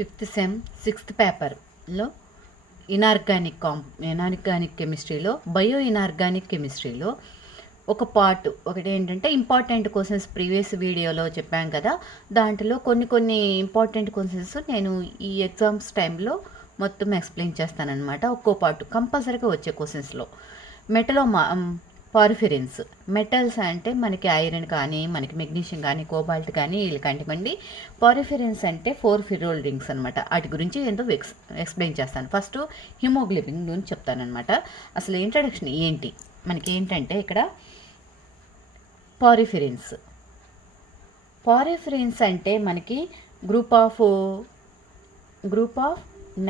Fifth sem sixth పేపర్లో inorganic కెమిస్ట్రీలో bio inorganic కెమిస్ట్రీలో ఒక పార్ట్ ఒకటి ఏంటంటే ఇంపార్టెంట్ క్వశ్చన్స్ ప్రీవియస్ వీడియోలో చెప్పాం కదా, దాంట్లో కొన్ని ఇంపార్టెంట్ క్వశ్చన్స్ నేను ఈ ఎగ్జామ్స్ టైంలో మొత్తం ఎక్స్ప్లెయిన్ చేస్తానన్నమాట. ఒక్కో పార్ట్ కంపల్సరీగా వచ్చే క్వశ్చన్స్లో మెటలో పారిఫిరెన్స్ మెటల్స్ అంటే మనకి ఐరన్ కానీ మనకి మెగ్నీషియం కానీ కోబాల్ట్ కానీ వీళ్ళకంటివ్వండి. పారిఫిరెన్స్ అంటే 4 ఫిరోల్ రింగ్స్ అనమాట. వాటి గురించి ఏంటో ఎక్స్ప్లెయిన్ చేస్తాను. ఫస్ట్ హిమోగ్లోబిన్ గురించి చెప్తానమాట. అసలు ఇంట్రడక్షన్ ఏంటి మనకి ఏంటంటే ఇక్కడ పారిఫిరెన్స్ అంటే మనకి గ్రూప్ ఆఫ్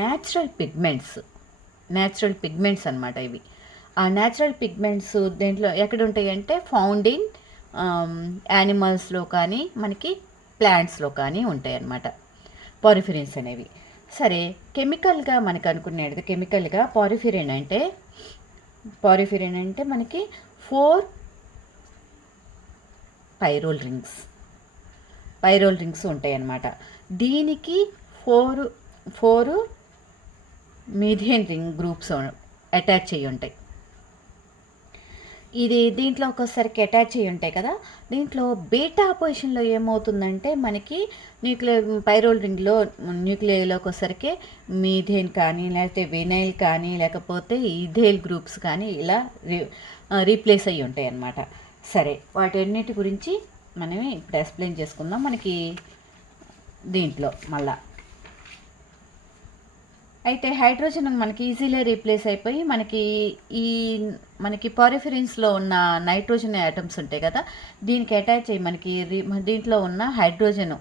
న్యాచురల్ పిగ్మెంట్స్ అనమాట. ఇవి ఆ న్యాచురల్ పిగ్మెంట్స్ దేంట్లో ఎక్కడ ఉంటాయి అంటే ఫౌండ్ ఇన్ యానిమల్స్లో కానీ మనకి ప్లాంట్స్లో కానీ ఉంటాయి అన్నమాట పారిఫిరెన్స్ అనేవి. సరే, కెమికల్గా మనకు అనుకునేది కెమికల్గా పారిఫిరిన్ అంటే మనకి 4 పైరోల్ రింగ్స్ ఉంటాయి అన్నమాట. దీనికి 4 మీథేన్ రింగ్ గ్రూప్స్ అటాచ్ అయ్యి ఉంటాయి. దీంట్లో ఒకసారికి అటాచ్ అయ్యి ఉంటాయి కదా. దీంట్లో బీటా పొజిషన్లో ఏమవుతుందంటే మనకి పైరోల్ రింగ్లో న్యూక్లియర్లోకి ఒకసారికి మీథేన్ కానీ లేకపోతే వినైల్ కానీ లేకపోతే ఈథైల్ గ్రూప్స్ కానీ ఇలా రీప్లేస్ అయ్యి ఉంటాయి అన్నమాట. సరే, వాటన్నిటి గురించి మనం ఇప్పుడు ఎక్స్ప్లెయిన్ చేసుకుందాం. మనకి దీంట్లో మళ్ళా అయితే హైడ్రోజన్ మనకి ఈజీగా రీప్లేస్ అయిపోయి మనకి పారిఫిరెన్స్లో ఉన్న నైట్రోజన్ ఐటమ్స్ ఉంటాయి కదా, దీనికి అటాచ్ అయ్యి మనకి దీంట్లో ఉన్న హైడ్రోజన్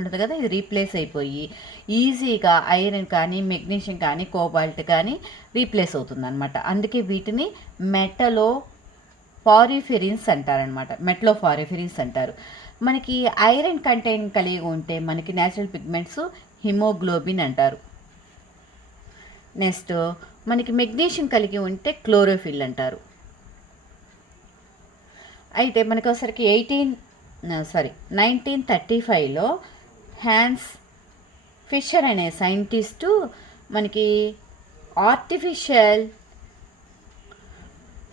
ఉంటుంది కదా, ఇది రీప్లేస్ అయిపోయి ఈజీగా ఐరన్ కానీ మెగ్నీషియం కానీ కోబాల్ట్ కానీ రీప్లేస్ అవుతుంది అనమాట. అందుకే వీటిని మెటలో పారిఫిరిన్స్ అంటారు. మనకి ఐరన్ కంటెంట్ కలిగి ఉంటే మనకి న్యాచురల్ పిగ్మెంట్స్ హిమోగ్లోబిన్ అంటారు. నెక్స్ట్ మనకి మెగ్నీషియం కలిగి ఉంటే క్లోరోఫిల్ అంటారు. అయితే మనకి ఒకసారికి 1935లో హ్యాన్స్ ఫిషర్ అనే సైంటిస్టు మనకి ఆర్టిఫిషియల్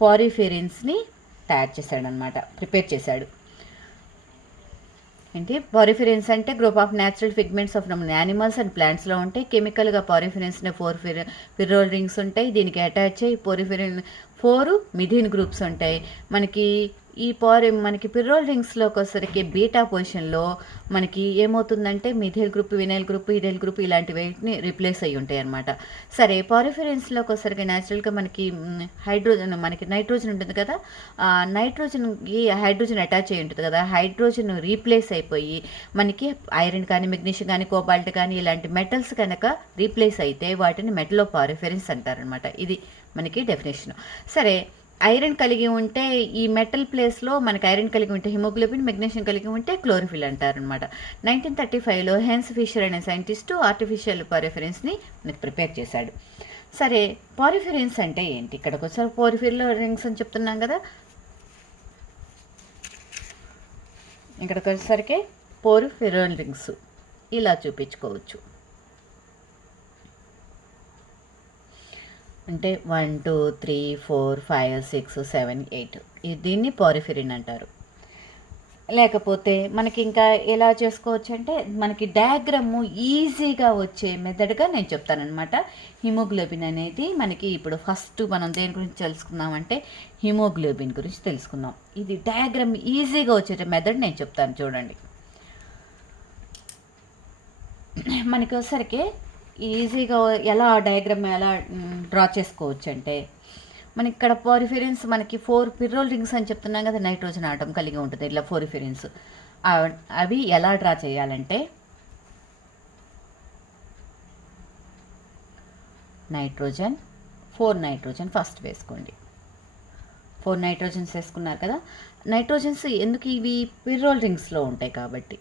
పారిఫిరెన్స్ని ప్రిపేర్ చేశాడు. ఏంటి పారిఫిరెన్స్ అంటే group of natural pigments of animals and ప్లాంట్స్లో ఉంటాయి. కెమికల్గా పారిఫిరెన్స్ని 4 ఫిరోల్ రింగ్స్ ఉంటాయి. దీనికి అటాచ్ అయ్యి 4 మిథిన్ గ్రూప్స్ ఉంటాయి. మనకి పిరోల్ రింగ్స్లోకి వచ్చేసరికి బీటా పొజిషన్లో మనకి ఏమవుతుందంటే methyl group, vinyl group, ethyl group ఇలాంటి వాటిని రీప్లేస్ అయ్యి ఉంటాయి అన్నమాట. సరే, పారిఫిరెన్స్లోకి వచ్చేసరికి న్యాచురల్గా మనకి నైట్రోజన్ ఉంటుంది కదా, నైట్రోజన్కి హైడ్రోజన్ అటాచ్ అయ్యి ఉంటుంది కదా, హైడ్రోజన్ రీప్లేస్ అయిపోయి మనకి ఐరన్ కానీ మెగ్నీషియం కానీ కోబాల్ట్ కానీ ఇలాంటి మెటల్స్ కనుక రీప్లేస్ అయితే వాటిని మెటలో పారిఫిరెన్స్ అంటారనమాట. ఇది మనకి డెఫినేషన్. సరే, ఐరన్ కలిగి ఉంటే ఈ మెటల్ ప్లేస్లో మనకి ఐరన్ కలిగి ఉంటే హిమోగ్లోబిన్, మెగ్నీషియం కలిగి ఉంటే క్లోరోఫిల్ అంటారనమాట. 1935లో హెన్స్ ఫిషర్ అనే సైంటిస్టు ఆర్టిఫిషియల్ పారిఫిరెన్స్ని మనకి ప్రిపేర్ చేశాడు. సరే, పారిఫిరెన్స్ అంటే ఏంటి? ఇక్కడికి వచ్చారు పారిఫిరల్ రింగ్స్ అని చెప్తున్నాం కదా, ఇక్కడికి వచ్చేసరికి పారిఫిరల్ రింగ్స్ ఇలా చూపించుకోవచ్చు. అంటే 1 2 3 4 5 6 7 8 దీన్ని పారిఫిరిన్ అంటారు. లేకపోతే మనకి ఇంకా ఎలా చేసుకోవచ్చు అంటే మనకి డయాగ్రామ్ ఈజీగా వచ్చే మెథడ్గా నేను చెప్తానమాట. హిమోగ్లోబిన్ అనేది మనకి ఇప్పుడు ఫస్ట్ మనం దేని గురించి తెలుసుకుందామంటే హిమోగ్లోబిన్ గురించి తెలుసుకుందాం. ఇది డయాగ్రామ్ ఈజీగా వచ్చే మెథడ్ నేను చెప్తాను చూడండి. మనకి వచ్చేసరికి ఈజీగా డయాగ్రామ్ ఎలా డ్రా చేసుకోవచ్చు అంటే మనకి ఇక్కడ పారిఫిరెన్స్ మనకి 4 పిరోల్ రింగ్స్ అని చెప్తున్నాం కదా, నైట్రోజన్ ఆటం కలిగి ఉంటుంది ఇట్లా పారిఫిరెన్స్. అవి ఎలా డ్రా చేయాలంటే నైట్రోజన్ 4 నైట్రోజన్ ఫస్ట్ వేసుకోండి. 4 నైట్రోజన్స్ వేసుకున్నారు కదా, నైట్రోజన్స్ ఎందుకు ఇవి పిరోల్ రింగ్స్లో ఉంటాయి కాబట్టి.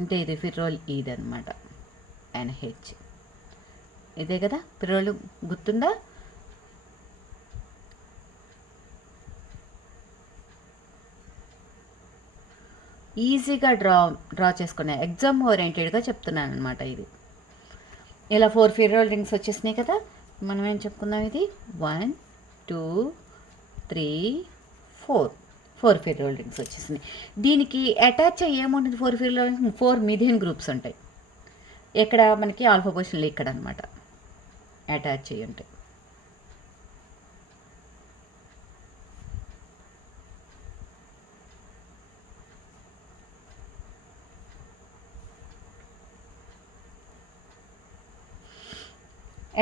అంటే ఇది ఫిరోల్ ఇది అనమాట, NH ఇదే కదా పిరోల్, గుర్తుందా? ఈజీగా డ్రా చేసుకునే ఎగ్జామ్ ఓరియంటెడ్గా చెప్తున్నాను అనమాట. ఇది ఇలా 4 ఫిర్రోల్ రింగ్స్ వచ్చేసినాయి కదా. మనం ఏం చెప్పుకుందాం, ఇది 1 2 3 4 ఫిర్రోల్ రింగ్స్ వచ్చేసినాయి. దీనికి అటాచ్ అయ్యి ఏముంటుంది, 4 ఫిర్రోల్ రింగ్స్ 4 మిథిన్ గ్రూప్స్ ఉంటాయి. ఎక్కడ మనకి ఆల్ఫా పొజిషన్లో ఇక్కడ అనమాట అటాచ్ అయ్యి ఉంటాయి.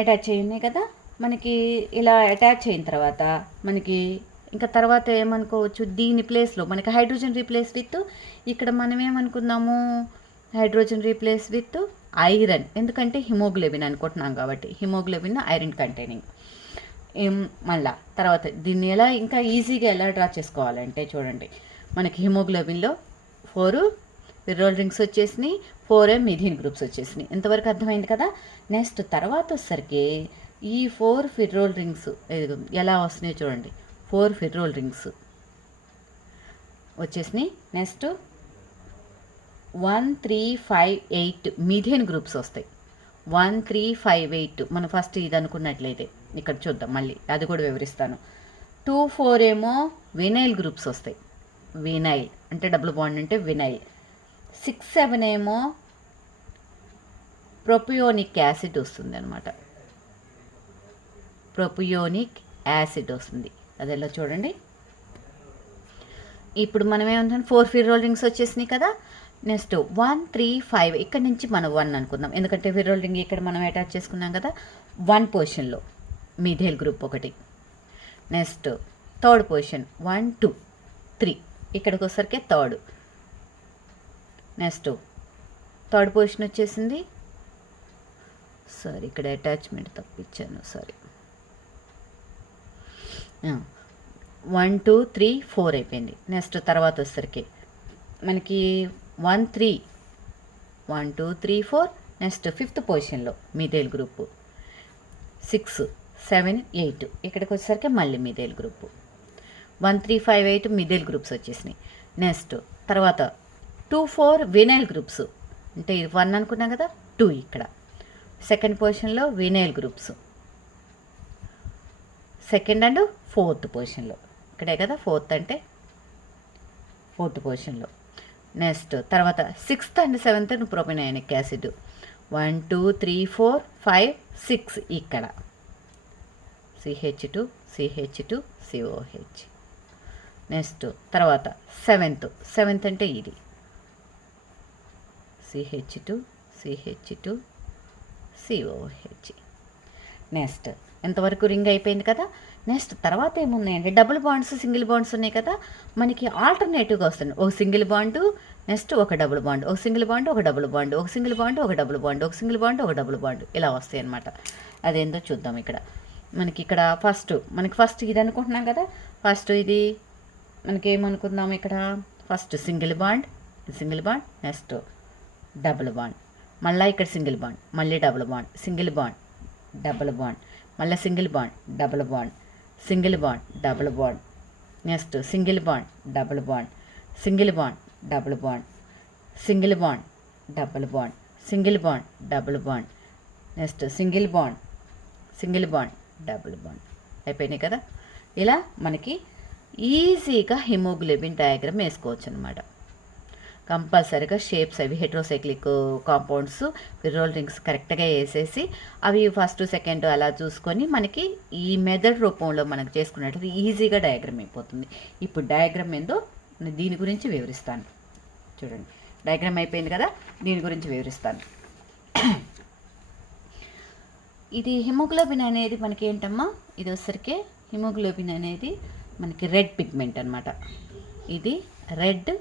అటాచ్ అయ్యి ఉన్నాయి కదా. మనకి ఇలా అటాచ్ అయిన తర్వాత మనకి ఇంకా తర్వాత ఏమనుకోవచ్చు, దీని ప్లేస్లో మనకి హైడ్రోజన్ రీప్లేస్ విత్, ఇక్కడ మనం ఏమనుకుందాము, హైడ్రోజన్ రీప్లేస్ విత్ ఐరన్, ఎందుకంటే హిమోగ్లోబిన్ అనుకుంటున్నాం కాబట్టి హిమోగ్లోబిన్ ఐరన్ కంటైనింగ్. మళ్ళా తర్వాత దీన్ని ఎలా ఇంకా ఈజీగా ఎలా డ్రా చేసుకోవాలంటే చూడండి, మనకి హిమోగ్లోబిన్లో 4 ఫిర్రోల్ రింగ్స్ వచ్చేసినాయి, 4 మిథిన్ గ్రూప్స్ వచ్చేసినాయి. ఇంతవరకు అర్థమైంది కదా. నెక్స్ట్ తర్వాత వచ్చేసరికి ఈ 4 ఫిర్రోల్ రింగ్స్ ఎలా వస్తున్నాయో చూడండి. 4 ఫిర్రోల్ రింగ్స్ వచ్చేసినాయి. నెక్స్ట్ 1 3 5 8 మిథిన్ గ్రూప్స్ వస్తాయి. 1 3 5 8 మనం ఫస్ట్ ఇది అనుకున్నట్లయితే ఇక్కడ చూద్దాం, మళ్ళీ అది కూడా వివరిస్తాను. 2 4 ఏమో వినైల్ గ్రూప్స్ వస్తాయి. వినైల్ అంటే డబుల్ బాండ్ అంటే వినైల్. 6 7 ఏమో ప్రొపియోనిక్ యాసిడ్ వస్తుంది అనమాట. ప్రొపియోనిక్ యాసిడ్ వస్తుంది, అదెలా చూడండి. ఇప్పుడు మనం ఏమంటాం, 4 ఫిర్రోల్ రింగ్స్ వచ్చేసినాయి కదా. నెక్స్ట్ 1 3 5 ఇక్కడ నుంచి మనం 1 అనుకుందాం, ఎందుకంటే ఫిర్రోల్ రింగ్ ఇక్కడ మనం అటాచ్ చేసుకున్నాం కదా. 1 పొజిషన్లో మిథైల్ గ్రూప్ ఒకటి. నెక్స్ట్ థర్డ్ పొజిషన్ 1 2 3 ఇక్కడికి వచ్చేసరికి థర్డ్. నెక్స్ట్ థర్డ్ పొజిషన్ వచ్చేసింది. సారీ, ఇక్కడ అటాచ్మెంట్ తప్పించాను, సారీ. 1 2 3 4 అయిపోయింది. నెక్స్ట్ తర్వాత వచ్చేసరికి మనకి 1 3 1 2 3 4. నెక్స్ట్ 5th పొజిషన్లో మిథైల్ గ్రూపు. 6 7 8 ఇక్కడికి వచ్చేసరికి మళ్ళీ మిథైల్ గ్రూపు. 1 3 5 8 మిథైల్ గ్రూప్స్ వచ్చేసినాయి. నెక్స్ట్ తర్వాత 2 4 వినైల్ గ్రూప్స్, అంటే ఇది 1 అనుకున్నాం కదా, 2 ఇక్కడ. సెకండ్ పొజిషన్లో vinyl groups, second and 4th పొజిషన్లో, ఇక్కడే కదా 4th అంటే 4th పొజిషన్లో. నెక్స్ట్ తర్వాత 6th అండ్ 7th ప్రొపెనాయినిక్ యాసిడ్. 1 2 3 4 5 6 ఇక్కడ CH2 CH2 COH. నెక్స్ట్ తర్వాత 7th అంటే ఇది CH2 CH2 COH. నెక్స్ట్ ఎంతవరకు రింగ్ అయిపోయింది కదా. నెక్స్ట్ తర్వాత ఏమున్నాయంటే డబుల్ బాండ్స్ సింగిల్ బాండ్స్ ఉన్నాయి కదా. మనకి ఆల్టర్నేటివ్గా వస్తుంది, ఒక సింగిల్ బాండు, నెక్స్ట్ ఒక డబుల్ బాండ్, ఒక సింగిల్ బాండ్, ఒక డబుల్ బాండ్, ఒక సింగిల్ బాండ్, ఒక డబుల్ బాండ్, ఒక సింగిల్ బాండ్, ఒక డబుల్ బాండ్, ఇలా వస్తాయి అన్నమాట. అదేందో చూద్దాం. ఇక్కడ మనకి ఇక్కడ ఫస్ట్ ఇది అనుకుంటున్నాం కదా. ఫస్ట్ ఇది మనకి ఏమనుకుందాం, ఇక్కడ first single bond, next double bond, మళ్ళీ ఇక్కడ సింగిల్ బాండ్, మళ్ళీ double bond, single bond, double bond, మళ్ళీ single bond, double bond, single bond, double bond, next single bond, double bond, single bond, double bond, single bond, double bond, single bond, double bond, next single bond, double bond అయిపోయినాయి కదా. ఇలా మనకి ఈజీగా haemoglobin diagram వేసుకోవచ్చు అనమాట. కంపల్సరీగా shapes అవి heterocyclic compounds ఫిర్రోల్ rings కరెక్ట్గా వేసేసి అవి ఫస్ట్ సెకండ్ అలా చూసుకొని మనకి ఈ మెథడ్ రూపంలో మనకు చేసుకున్నట్టు ఈజీగా డయాగ్రామ్ అయిపోతుంది. ఇప్పుడు డయాగ్రామ్ ఏందో దీని గురించి వివరిస్తాను. చూడండి, డయాగ్రామ్ అయిపోయింది కదా, దీని గురించి వివరిస్తాను. ఇది హిమోగ్లోబిన్ అనేది మనకి ఏంటమ్మా, ఇది వచ్చరికి హిమోగ్లోబిన్ అనేది మనకి రెడ్ పిగ్మెంట్ అనమాట. ఇది రెడ్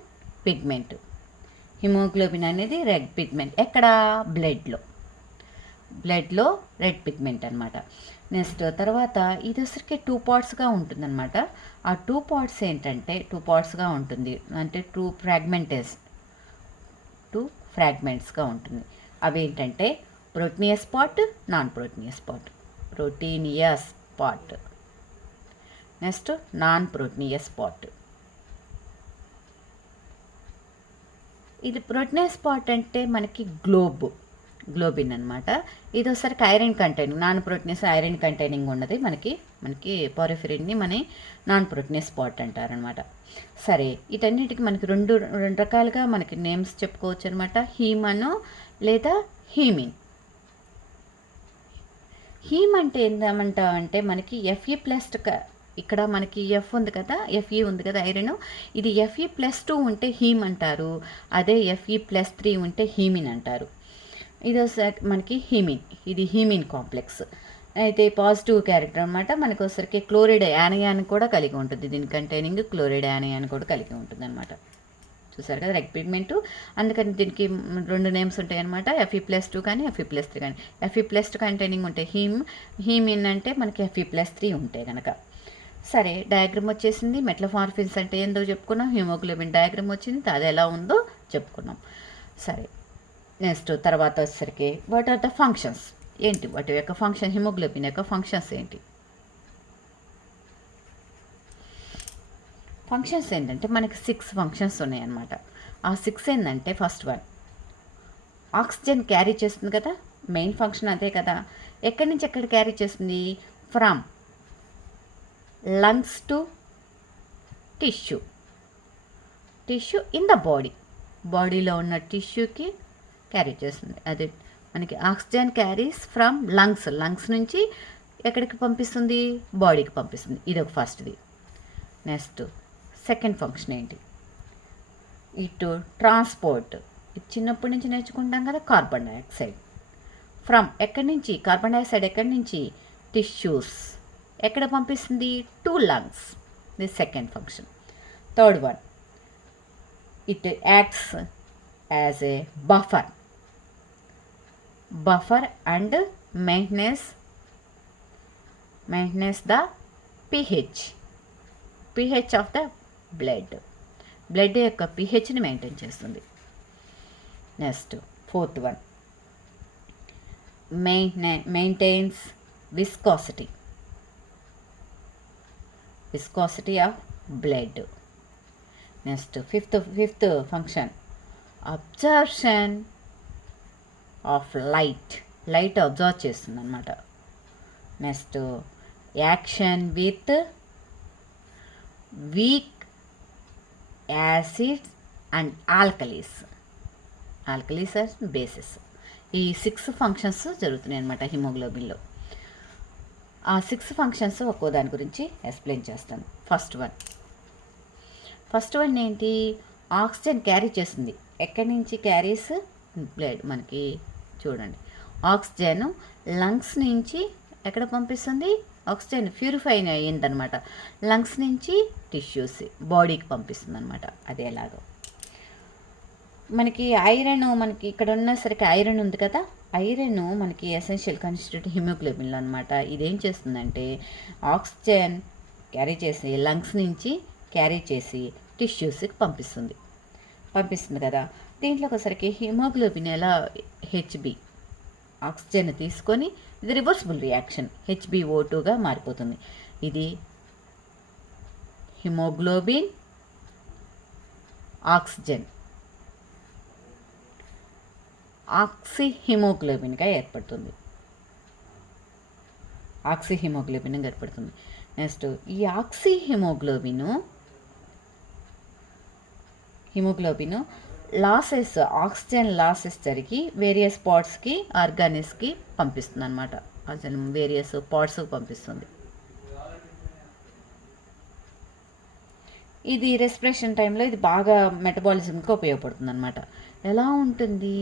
పిగ్మెంట్. హిమోగ్లోబిన్ అనేది రెడ్ పిగ్మెంట్ ఎక్కడ, బ్లడ్లో రెడ్ పిగ్మెంట్ అనమాట. నెక్స్ట్ తర్వాత ఇది వచ్చరికి 2 పార్ట్స్గా ఉంటుందన్నమాట. ఆ 2 పార్ట్స్ ఏంటంటే 2 పార్ట్స్గా ఉంటుంది, అంటే 2 ఫ్రాగ్మెంట్స్గా ఉంటుంది. అవి ఏంటంటే proteinaceous part, non proteinaceous part. Proteinaceous part, next non proteinaceous part. ఇది ప్రోటీన్ స్పాట్ అంటే మనకి గ్లోబిన్ అనమాట. ఇది ఒకసారికి iron containing, non proteinous iron containing ఉన్నది మనకి పారిఫిరిన్ని మన నాన్ ప్రోటీనస్ స్పాట్ అంటారనమాట. సరే, వీటన్నిటికి మనకి రెండు రకాలుగా మనకి నేమ్స్ చెప్పుకోవచ్చు అనమాట. హీమను లేదా హీమిన్. హీమ్ అంటే ఏంటంటే మనకి Fe+, ఇక్కడ మనకి ఎఫ్ ఉంది కదా, Fe ఉంది కదా ఐరన్, ఇది Fe+2 ఉంటే హీమ్ అంటారు, అదే Fe+3 ఉంటే హీమిన్ అంటారు. ఇది మనకి ఇది హీమిన్ కాంప్లెక్స్ అయితే పాజిటివ్ క్యారెక్టర్ అనమాట. మనకు ఒకసారికి క్లోరైడ్ యానయాన్ కూడా కలిగి ఉంటుంది, దీని కంటైనింగ్ క్లోరైడ్ యానయాన్ కూడా కలిగి ఉంటుంది అనమాట. చూసారు కదా రెడ్ పిగ్మెంట్, అందుకని దీనికి రెండు నేమ్స్ ఉంటాయి అనమాట, Fe+2 కానీ Fe+3 కానీ. Fe+2 కంటైనింగ్ ఉంటే హీమిన్ అంటే మనకి Fe+3 ఉంటాయి కనుక. సరే, డయాగ్రామ్ వచ్చేసింది. మెట్లమార్ఫిన్స్ అంటే ఏందో చెప్పుకున్నాం, హిమోగ్లోబిన్ డయాగ్రామ్ వచ్చింది, అది ఎలా ఉందో చెప్పుకున్నాం. సరే, నెక్స్ట్ తర్వాత వచ్చేసరికి వాట్ ఆర్ ద ఫంక్షన్స్ ఏంటి, వాటి యొక్క ఫంక్షన్, హిమోగ్లోబిన్ యొక్క ఫంక్షన్స్ ఏంటి? ఫంక్షన్స్ ఏంటంటే మనకి 6 ఫంక్షన్స్ ఉన్నాయన్నమాట. ఆ 6 ఏంటంటే ఫస్ట్ వన్, ఆక్సిజన్ క్యారీ చేస్తుంది కదా, మెయిన్ ఫంక్షన్ అదే కదా. ఎక్కడి నుంచి ఎక్కడ క్యారీ చేస్తుంది? From lungs to tissue in the బాడీలో ఉన్న టిష్యూకి క్యారీ చేస్తుంది. అదే మనకి ఆక్సిజన్ క్యారీస్ ఫ్రమ్ లంగ్స్ నుంచి ఎక్కడికి పంపిస్తుంది? బాడీకి పంపిస్తుంది. ఇది ఒక ఫస్ట్ది. నెక్స్ట్ సెకండ్ ఫంక్షన్ ఏంటి? ఇటు ట్రాన్స్పోర్ట్, ఇది చిన్నప్పటి నుంచి నేర్చుకుంటాం కదా, కార్బన్ డైఆక్సైడ్ ఫ్రమ్ ఎక్కడి నుంచి, కార్బన్ డైఆక్సైడ్ ఎక్కడి నుంచి? టిష్యూస్. ఎక్కడ పంపిస్తుంది? To lungs. The second function. Third one, it acts as a buffer and maintenance the pH of the blood యొక్క pHని మెయింటైన్ చేస్తుంది. Next fourth one, maintains viscosity of blood. Next fifth function, absorption of light observe చేస్తుంది అనమాట. Next action with week acids and alkalis and bases. ఈ 6 functions జరుగుతున్నాయి అనమాట హిమోగ్లోబిన్లో. ఆ 6 functions ఒక్కో దాని గురించి ఎక్స్ప్లెయిన్ చేస్తాను. ఫస్ట్ వన్ ఏంటి? ఆక్సిజన్ క్యారీ చేస్తుంది. ఎక్కడి నుంచి క్యారీస్? బ్లడ్. మనకి చూడండి, ఆక్సిజన్ లంగ్స్ నుంచి ఎక్కడ పంపిస్తుంది? ఆక్సిజన్ ప్యూరిఫై అయ్యిందనమాట, లంగ్స్ నుంచి టిష్యూస్ బాడీకి పంపిస్తుంది అనమాట. అది ఎలాగో మనకి ఐరన్, మనకి ఇక్కడ ఉన్నసరికి ఐరన్ ఉంది కదా, ఐరన్ మనకి ఎసెన్షియల్ కాన్స్టిట్యూట్ హిమోగ్లోబిన్లో అనమాట. ఇదేం చేస్తుందంటే ఆక్సిజన్ క్యారీ చేసి లంగ్స్ నుంచి క్యారీ చేసి టిష్యూస్కి పంపిస్తుంది కదా. దీంట్లోకి ఒకసారికి హిమోగ్లోబిన్ ఎలా హెచ్బి ఆక్సిజన్ తీసుకొని, ఇది రివర్సిబుల్ రియాక్షన్, HbO2గా మారిపోతుంది. ఇది హిమోగ్లోబిన్ ఆక్సిజన్ ఆక్సిహిమోగ్లోబిన్గా ఏర్పడుతుంది. నెక్స్ట్ ఈ ఆక్సిహిమోగ్లోబిన్ లాసెస్, ఆక్సిజన్ లాసెస్ జరిగి వేరియస్ పార్ట్స్కి, ఆర్గానిస్కి పంపిస్తుంది అనమాట. అసలు వేరియస్ పార్ట్స్కి పంపిస్తుంది. ఇది రెస్పిరేషన్ టైంలో ఇది బాగా మెటబాలిజంకి ఉపయోగపడుతుంది అనమాట. ఎలా ఉంటుంది?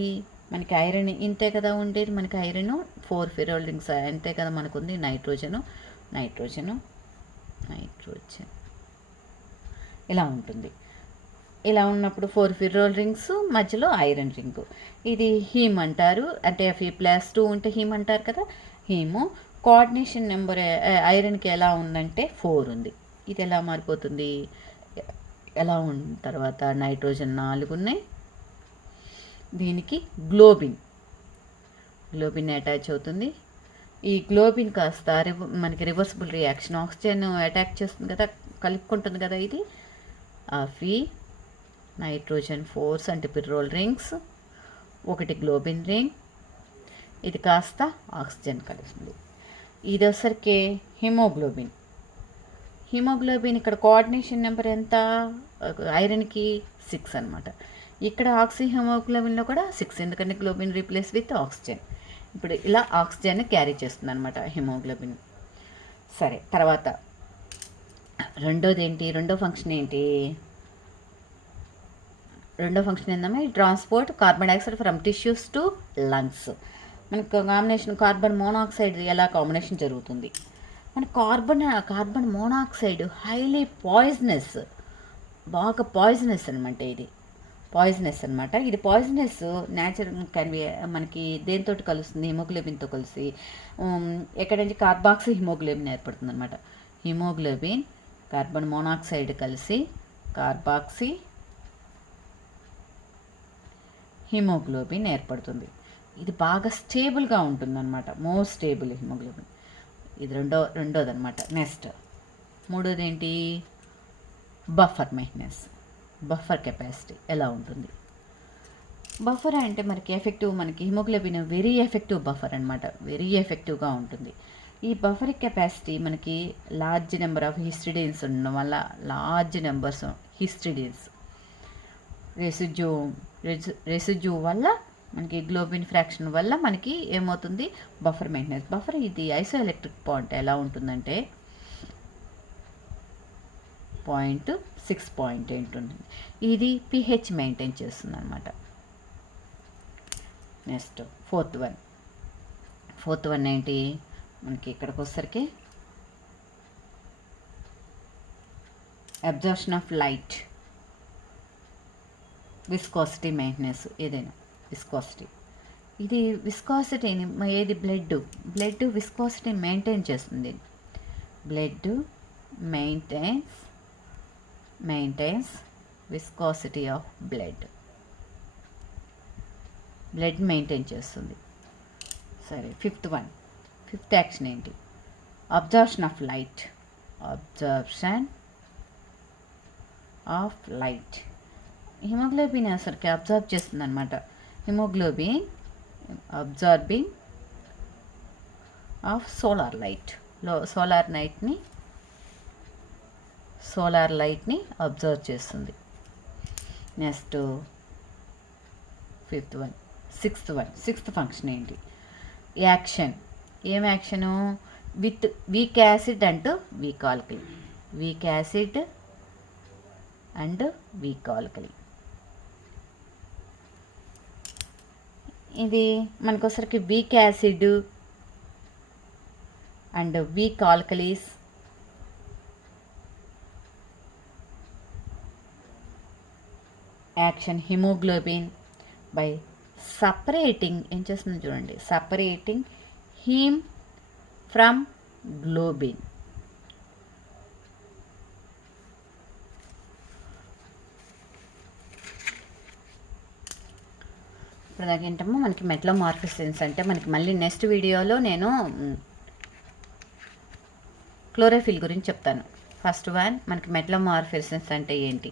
మనకి ఐరన్ ఇంతే కదా ఉండేది, మనకి ఐరన్ 4 ఫెరోల్ రింగ్స్ అంతే కదా మనకు ఉంది. నైట్రోజన్ ఇలా ఉంటుంది. ఇలా ఉన్నప్పుడు 4 ఫెరోల్ రింగ్స్, మధ్యలో ఐరన్ రింగు. ఇది హీమ్ అంటారు, అంటే Fe+2 ఉంటే హీమ్ అంటారు కదా. హీము కోఆర్డినేషన్ నెంబర్ ఐరన్కి ఎలా ఉందంటే 4 ఉంది. ఇది ఎలా మారిపోతుంది? ఎలా ఉన్న తర్వాత నైట్రోజన్ 4 ఉన్నాయి. దీనికి గ్లోబిన్ అటాచ్ అవుతుంది. ఈ గ్లోబిన్ కాస్త మనకి రివర్సిబుల్ రియాక్షన్, ఆక్సిజన్ అటాక్ చేస్తుంది కదా, కలుపుకుంటుంది కదా. ఇది నైట్రోజన్ 4 అంటే పిర్రోల్ రింగ్స్, 1 గ్లోబిన్ రింగ్, ఇది కాస్త ఆక్సిజన్ కలుస్తుంది. ఇది వచ్చరికి హిమోగ్లోబిన్. హిమోగ్లోబిన్ ఇక్కడ కోఆర్డినేషన్ నెంబర్ ఎంత, ఐరన్కి 6 అనమాట. ఇక్కడ ఆక్సీ హిమోగ్లోబిన్లో కూడా 6, ఎందుకంటే గ్లోబిన్ రీప్లేస్ విత్ ఆక్సిజన్. ఇప్పుడు ఇలా ఆక్సిజన్ క్యారీ చేస్తుంది అనమాట హిమోగ్లోబిన్. సరే, తర్వాత రెండో ఫంక్షన్ ఏంటి? రెండో ఫంక్షన్ ఏంటంటే transport carbon dioxide from tissues to lungs. మనకు కాంబినేషన్ కార్బన్ మోనాక్సైడ్ ఎలా కాంబినేషన్ జరుగుతుంది. మన కార్బన్ మోనాక్సైడ్ హైలీ పాయిజనస్, బాగా పాయిజనస్ అనమాట. ఇది పాయిజనస్ అనమాట. ఇది పాయిజనస్ న్యాచురల్ మనకి దేంతో కలుస్తుంది, హిమోగ్లోబిన్తో కలిసి ఎక్కడి నుంచి కార్బాక్సీ హిమోగ్లోబిన్ ఏర్పడుతుంది అనమాట. హిమోగ్లోబిన్ కార్బన్ మోనాక్సైడ్ కలిసి కార్బాక్సీ హిమోగ్లోబిన్ ఏర్పడుతుంది. ఇది బాగా స్టేబుల్గా ఉంటుందన్నమాట, మోస్ట్ స్టేబుల్ హిమోగ్లోబిన్. ఇది రెండోది అనమాట. నెక్స్ట్ మూడోది ఏంటి? బఫర్ మెయింటెనెన్స్, బఫర్ కెపాసిటీ ఎలా ఉంటుంది. బఫర్ అంటే మనకి హిమోగ్లోబిన్ వెరీ ఎఫెక్టివ్ బఫర్ అనమాట, వెరీ ఎఫెక్టివ్గా ఉంటుంది. ఈ బఫర్ కెపాసిటీ మనకి లార్జ్ నెంబర్ ఆఫ్ హిస్టిడిన్స్ ఉండడం వల్ల, లార్జ్ నెంబర్స్ హిస్టిడిన్స్ రెసిడ్యూ వల్ల మనకి గ్లోబిన్ ఫ్రాక్షన్ వల్ల మనకి ఏమవుతుంది, బఫర్ మెయింటెనెన్స్. బఫర్ ఇది ఐసో ఎలక్ట్రిక్ పాయింట్ ఎలా ఉంటుందంటే 0.6 ఉంటుంది. ఇది pH మెయింటైన్ చేస్తుంది అనమాట. నెక్స్ట్ ఫోర్త్ వన్ ఏంటి? మనకి ఇక్కడికి వచ్చేసరికి absorption of light, viscosity maintenance. ఏదైనా విస్కోసిటీ, ఇది విస్కోసిటీని ఏది బ్లడ్ విస్కోసిటీ మెయింటైన్ చేస్తుంది. Blood maintains viscosity of blood maintain చేస్తుంది. సరే, ఫిఫ్త్ యాక్షన్ ఏంటి? Absorption of light. హిమోగ్లోబిన్ అసలుకి అబ్జర్వ్ చేస్తుంది అనమాట. హిమోగ్లోబిన్ అబ్జార్బింగ్ ఆఫ్ సోలార్ లైట్ని అబ్జర్వ్ చేస్తుంది. నెక్స్ట్ సిక్స్త్ ఫంక్షన్ ఏంటి? యాక్షన్. ఏం action? With weak acid and weak alkali. ఇది మనకోసరికి weak acid and weak alkalis action haemoglobin by separating. ఏం చేస్తుంది చూడండి, సపరేటింగ్ హీమ్ ఫ్రమ్ గ్లోబిన్. ఇప్పుడు దాకేంటమ్మో మనకి మెటలోమార్ఫిసెన్స్ అంటే మనకి మళ్ళీ నెక్స్ట్ వీడియోలో నేను క్లోరోఫిల్ గురించి చెప్తాను. ఫస్ట్ వన్ మనకి మెటలోమార్ఫిసెన్స్ అంటే ఏంటి?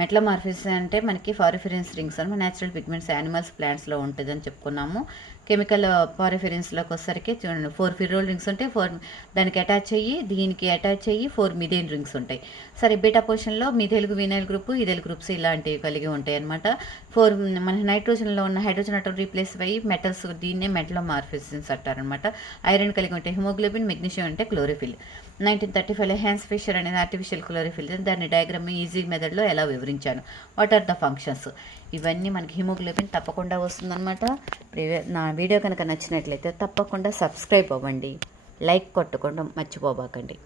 మెటలోమార్ఫిసెన్స్ అంటే మనకి పారిఫెరెన్స్ రింగ్స్ అని న్యాచురల్ పిగ్మెంట్స్ యానిమల్స్ ప్లాంట్స్లో ఉంటుందని చెప్పుకున్నాము. కెమికల్ పారిఫెరెన్స్లోకి వచ్చేసరికి చూడండి 4 ఫిర్రోల్ రింగ్స్ ఉంటాయి, 4 దానికి అటాచ్ అయ్యి దీనికి అటాచ్ అయ్యి 4 మిథేన్ రింగ్స్ ఉంటాయి. సరే, బీటా పొజిషన్లో methyl vinyl group, ethyl groups ఇలాంటివి కలిగి ఉంటాయి అనమాట. 4 మన నైట్రోజన్లో ఉన్న హైడ్రోజన్ అటం రీప్లేస్ అయ్యి మెటల్స్, దీన్నే మెటలోమార్ఫిసెన్స్ అంటారనమాట. ఐరన్ కలిగి ఉంటాయి హిమోగ్లోబిన్, మెగ్నీషియం అంటే క్లోరోఫిల్. 1935 హ్యాన్స్ ఫిషర్ అనేది ఆర్టిఫిషియల్ క్లోరోఫిల్, దాన్ని డయాగ్రామ్ ఈజీ మెథడ్లో ఎలా వివరించాను. వాట్ ఆర్ ద ఫంక్షన్స్, ఇవన్నీ మనకి హిమోగ్లోబిన్ తప్పకుండా వస్తుందన్నమాట. నా వీడియో కనుక నచ్చినట్లయితే తప్పకుండా సబ్స్క్రైబ్ అవ్వండి, లైక్ కొట్టుకోవడం మర్చిపోబాకండి.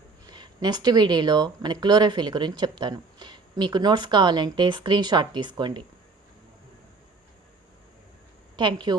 నెక్స్ట్ వీడియోలో మన క్లోరోఫిల్ గురించి చెప్తాను. మీకు నోట్స్ కావాలంటే స్క్రీన్ షాట్ తీసుకోండి. Thank you.